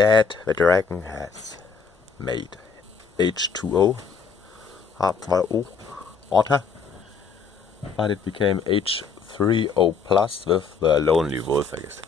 that the dragon has made H2O, H2O, water, but it became H3O plus with the lonely wolf, I guess.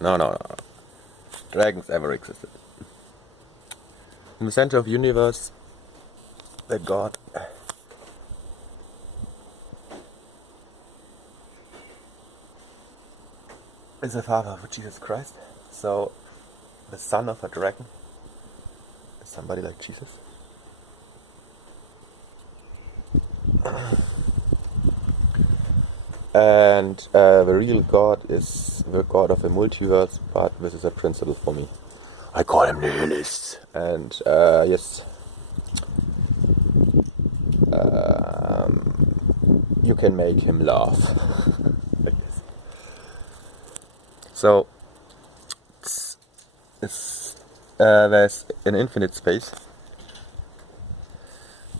No. Dragons ever existed. In the center of the universe, the god is the father of Jesus Christ. So, the son of a dragon is somebody like Jesus. And the real God is the God of the multiverse, but this is a principle for me. I call him nihilist. And yes, you can make him laugh. I guess. So, there's an infinite space,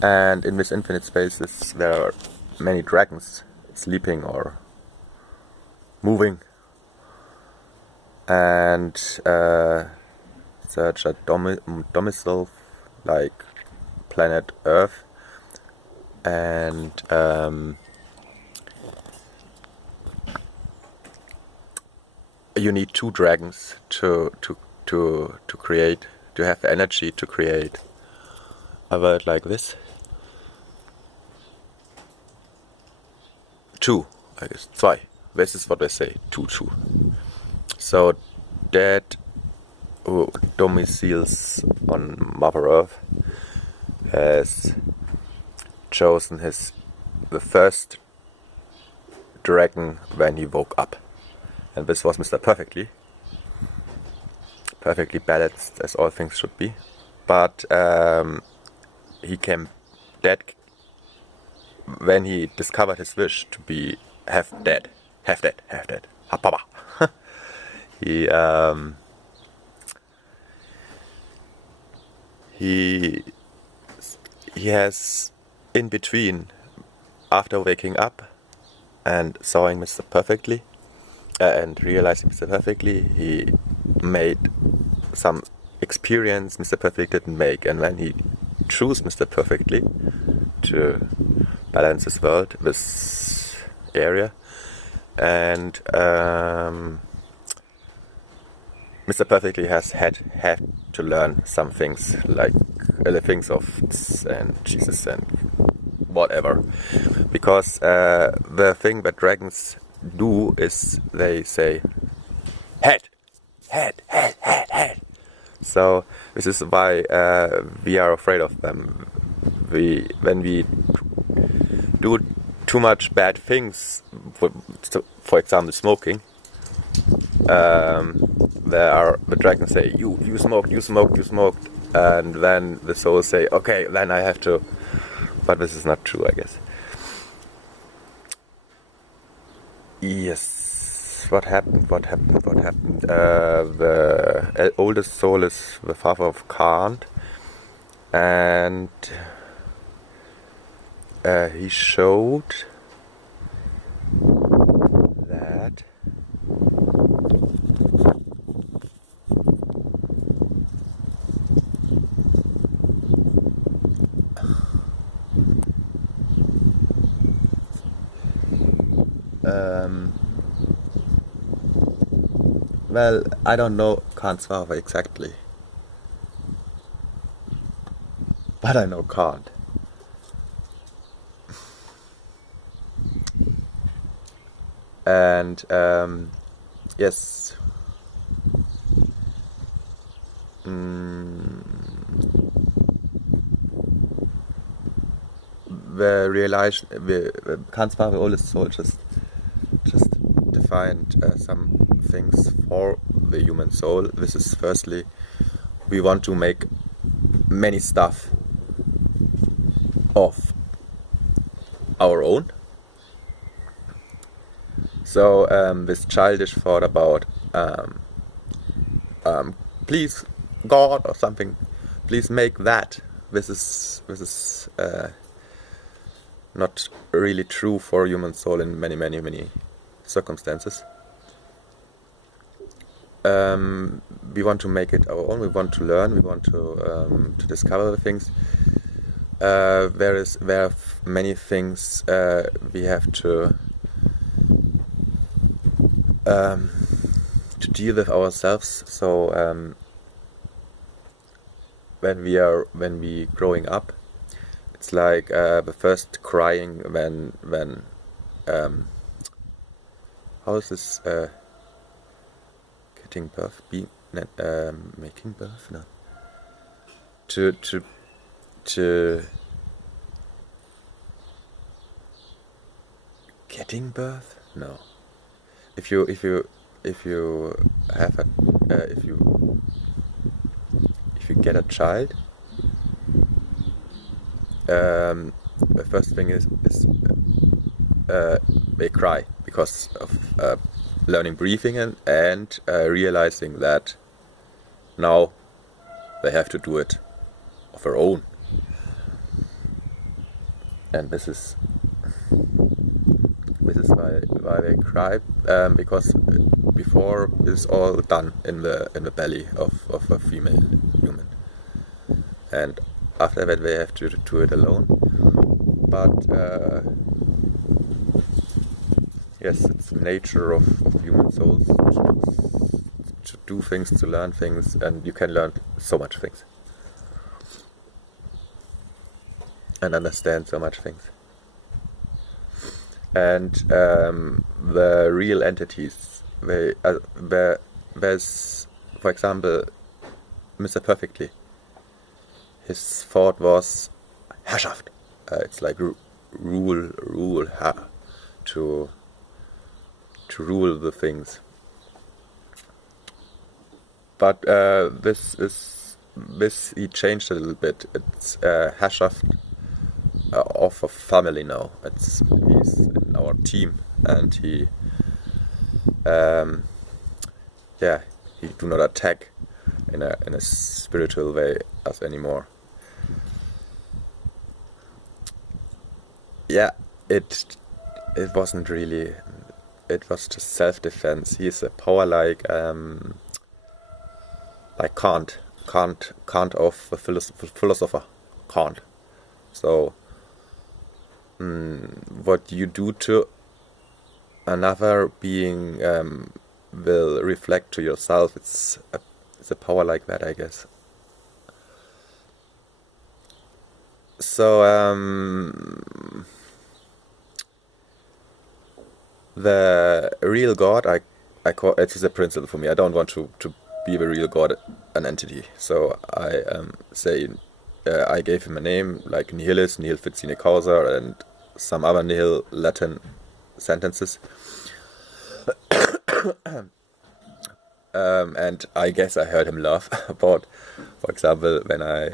and in this infinite space there are many dragons sleeping or moving, and search a domicile like planet Earth, and you need two dragons to create, to have the energy to create a world like this. Two, I guess, zwei. This is what they say, two. So that who domiciles on Mother Earth has chosen the first dragon when he woke up. And this was Mr. Perfectly balanced as all things should be. But he came dead when he discovered his wish to be half dead. Hapapa. He has in between, after waking up and sawing Mr. Perfectly and realizing Mr. Perfectly, he made some experience Mr. Perfectly didn't make, and when he chose Mr. Perfectly to balance his world, this area, and Mr. Perfectly has had to learn some things, like the things of and Jesus and whatever, because the thing that dragons do is they say head. So this is why we are afraid of them. When we do too much bad things, for example smoking, the dragons say you smoked, and then the souls say okay, then I have to. But this is not true, I guess. Yes. What happened? The oldest soul is the father of Kant, and he showed that well, I don't know Kant's father exactly, but I know Kant. And yes, the realization, Kant's father, oldest soul, just defined some things for the human soul. This is firstly, we want to make many stuff of our own. So this childish thought about please God or something, please make that. This is not really true for human soul in many circumstances. we want to make it our own. We want to learn. We want to discover the things. There are many things we have to deal with ourselves. So when we growing up, it's like the first crying when how is this getting birth, making birth? No. To getting birth? No. If you have a if you get a child, the first thing is they cry because of learning breathing and realizing that now they have to do it of their own. And this is why they cry, because before it's all done in the belly of a female human, and after that they have to do it alone. But yes, it's the nature of human souls to do things, to learn things, and you can learn so much things and understand so much things. And the real entities, there's, for example, Mr. Perfectly. His thought was Herrschaft. It's like rule, to rule the things. But this he changed a little bit. It's Herrschaft of a family now. He's in our team, and he do not attack in a spiritual way us anymore. Yeah, it wasn't really. It was just self-defense. He is a power like Kant of the philosopher Kant. So what you do to another being will reflect to yourself. It's a power like that, I guess. So the real God, I call it, is a principle for me. I don't want to be the real God, an entity. So I say I gave him a name like nihilis, nihil fit sine causa, and some other nihil Latin sentences. And I guess I heard him laugh about, for example, when I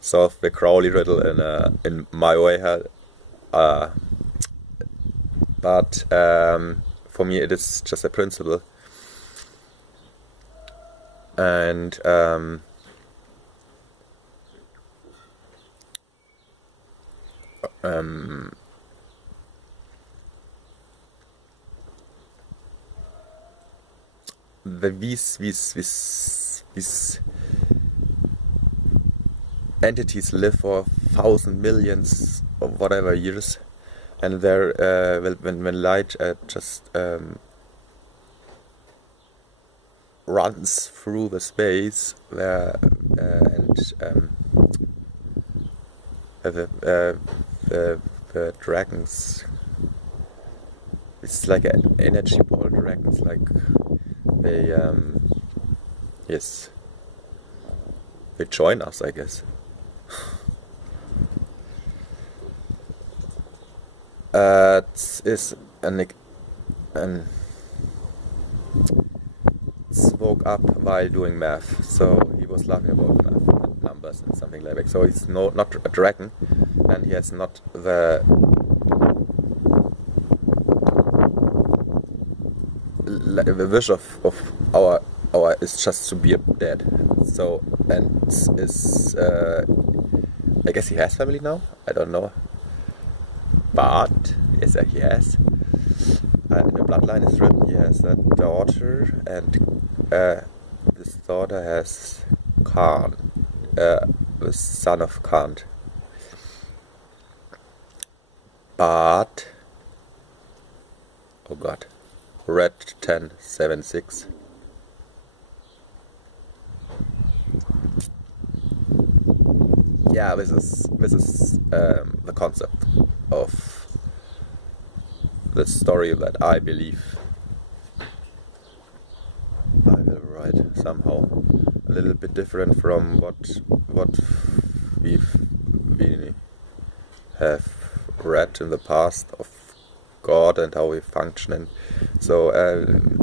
solved the Crowley riddle in my way. But for me, it is just a principle, and these entities live for 1,000 millions or whatever years, and they're when light just runs through the space there, and the dragons, it's like an energy ball dragons, like they yes, they join us, I guess. It's woke up while doing math, so he was laughing about math and numbers and something like that. So he's not a dragon, and he has not the wish of our is just to be dead. So, and is I guess he has family now. I don't know, but yes, he has. In the bloodline is written he has a daughter and this daughter has Khan, the son of Khan. But, oh god, red 1076. Yeah, this is the concept of the story that I believe I will write somehow a little bit different from what we have read in the past of God and how we function. And so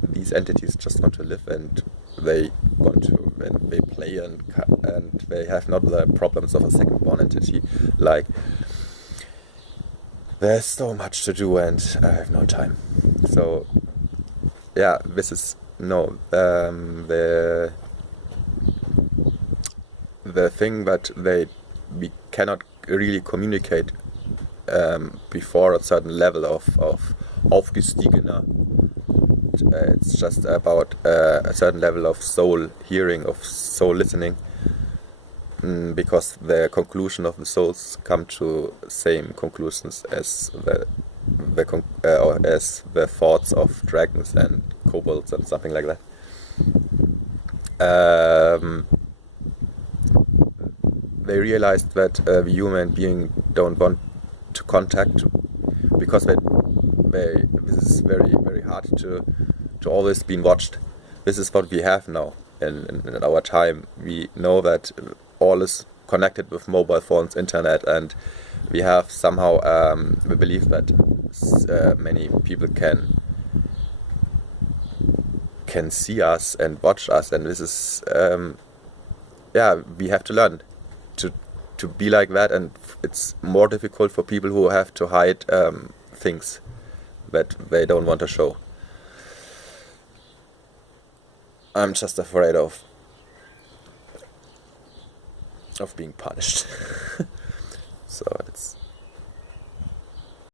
these entities just want to live, and they want to, and they play, and they have not the problems of a second-born entity, like there's so much to do and I have no time. So yeah, this is the thing that we cannot really communicate before a certain level of aufgestiegener. It's just about a certain level of soul hearing, of soul listening, because the conclusion of the souls come to same conclusions as as the thoughts of dragons and kobolds and something like that. They realized that the human being don't want to contact, because this is very, very hard to always be watched. This is what we have now in our time. We know that all is connected with mobile phones, internet, and we have somehow we believe that many people can see us and watch us, and this is we have to learn to be like that, and it's more difficult for people who have to hide things that they don't want to show. I'm just afraid of being punished. So it's